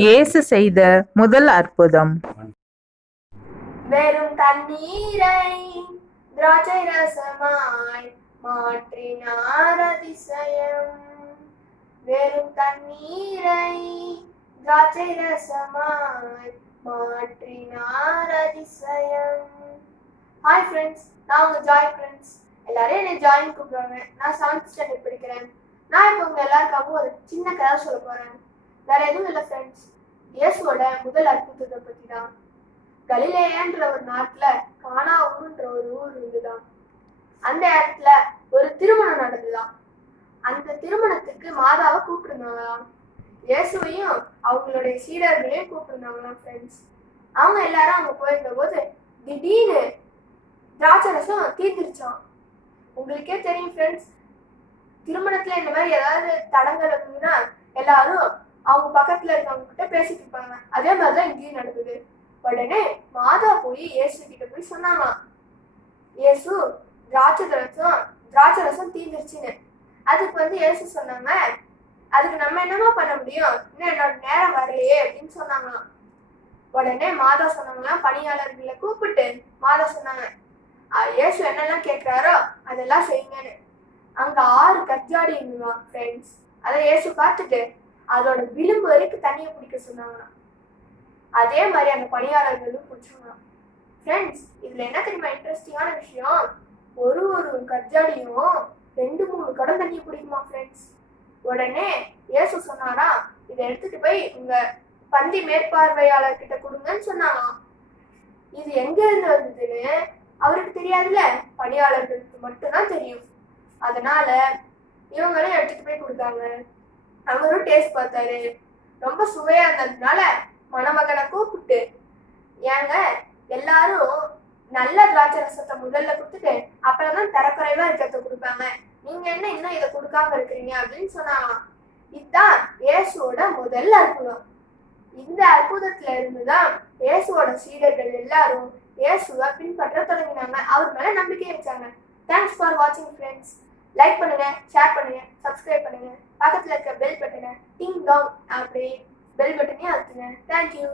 இயேசு செய்த முதல் அற்புதம். வெறும் தண்ணீரை திராட்சை ரசமாய் மாற்றினார் அதிசயம். வெறும் தண்ணீரை திராட்சை ரசமாய் மாற்றினார் அதிசயம். ஹாய் ஃப்ரெண்ட்ஸ், நான் உங்க ஜாய் ஃப்ரெண்ட்ஸ். எல்லாரும் என்னை ஜாயின் கூப்பிடுவாங்க. நான் 7th ஸ்டாண்டர்ட் படிக்கிறேன். நான் இப்போ உங்க எல்லாருக்காகவும் ஒரு சின்ன கதை சொல்ல போறேன். வேற எதுவும் இல்லை ஃப்ரெண்ட்ஸ், இயேசுவோட முதல் அற்புதத்தை பத்தி தான். கலிலேயான்ற ஒரு நாட்டுல கானா ஊருன்ற ஒரு ஊர் இருந்துதான். அந்த இடத்துல ஒரு திருமணம் நடந்துதான். அந்த திருமணத்துக்கு மாதாவை கூப்பிட்டுருந்தாங்களாம். இயேசுவையும் அவங்களுடைய சீடர்களையும் கூப்பிட்டுருந்தாங்களாம் ஃப்ரெண்ட்ஸ். அவங்க எல்லாரும் அங்க போயிருந்த போது திடீர்னு திராட்சை ரசம் தீர்ந்துருச்சான். உங்களுக்கே தெரியும் ஃப்ரெண்ட்ஸ், திருமணத்துல இந்த மாதிரி ஏதாவது தடங்கள் இருந்ததுன்னா எல்லாரும் அவங்க பக்கத்துல இருக்கவங்க கிட்ட பேசிட்டு இருப்பாங்க. அதே மாதிரிதான் இங்கேயும் நடக்குது. உடனே மாதா போய் இயேசு கிட்ட போய் சொன்னாங்களாம், இயேசு திராட்சை ரசம் தீர்ந்துருச்சுன்னு. அதுக்கு இயேசு சொன்னாங்க, அதுக்கு நம்ம என்னமா பண்ண முடியும், இன்னும் என்னோட நேரம் வரலையே அப்படின்னு சொன்னாங்களாம். உடனே மாதா சொன்னாங்களாம், பணியாளர்களை கூப்பிட்டு மாதா சொன்னாங்க, இயேசு என்னெல்லாம் கேட்கிறாரோ அதெல்லாம் செய்யுங்கன்னு. அங்க 6 கற்ஜாடி இருந்துதான் ஃப்ரெண்ட்ஸ். அதை இயேசு பார்த்துட்டு அதோட விளிம்பு வரைக்கும் தண்ணியை குடிக்க சொன்னாங்களாம். அதே மாதிரி அந்த பணியாளர்களும் குடிச்சாங்களாம். ஃப்ரெண்ட்ஸ், இதுல என்ன தெரியுமா இன்ட்ரெஸ்டிங்கான விஷயம், ஒரு கற்ஜாடியும் 2-3 குடம் தண்ணியை குடிக்குமா ஃப்ரெண்ட்ஸ். உடனே இயேசு சொன்னாரா, இதை எடுத்துட்டு போய் உங்க பந்தி மேற்பார்வையாளர் கிட்ட கொடுங்கன்னு சொன்னாங்களாம். இது எங்க இருந்து வந்ததுன்னு அவருக்கு தெரியாதுல்ல, பணியாளர்களுக்கு மட்டும்தான் தெரியும். அதனால இவங்களும் எடுத்துட்டு போய் கொடுத்தாங்க. அவரும் டேஸ்ட் பார்த்தாரு. ரொம்ப சுவையா இருந்ததுனால மணமகனை கூப்பிட்டு, ஏங்க எல்லாரும் நல்ல திராட்சை ரசத்தை முதல்ல கொடுத்துட்டு அப்புறம்தான் தரக்குறைவா இருக்கிறத கொடுப்பாங்க, நீங்க என்ன இன்னும் இதை கொடுக்காம இருக்கிறீங்க அப்படின்னு சொன்னாங்களாம். இதுதான் இயேசுவோட முதல் அற்புதம். இந்த அற்புதத்துல இருந்துதான் இயேசுவோட சீடர்கள் எல்லாரும் இயேசுவை பின்பற்ற தொடங்கினாங்க. அவர் மேல நம்பிக்கை வச்சாங்க. தேங்க்ஸ் ஃபார் வாட்சிங் ஃப்ரெண்ட்ஸ். லைக் பண்ணுங்க, ஷேர் பண்ணுங்க, சப்ஸ்கிரைப் பண்ணுங்க. பக்கத்துல இருக்க பெல் பட்டனை டிங் டாங் அப்படி பெல் பட்டனையும் அழுத்துங்க. தேங்க்யூ.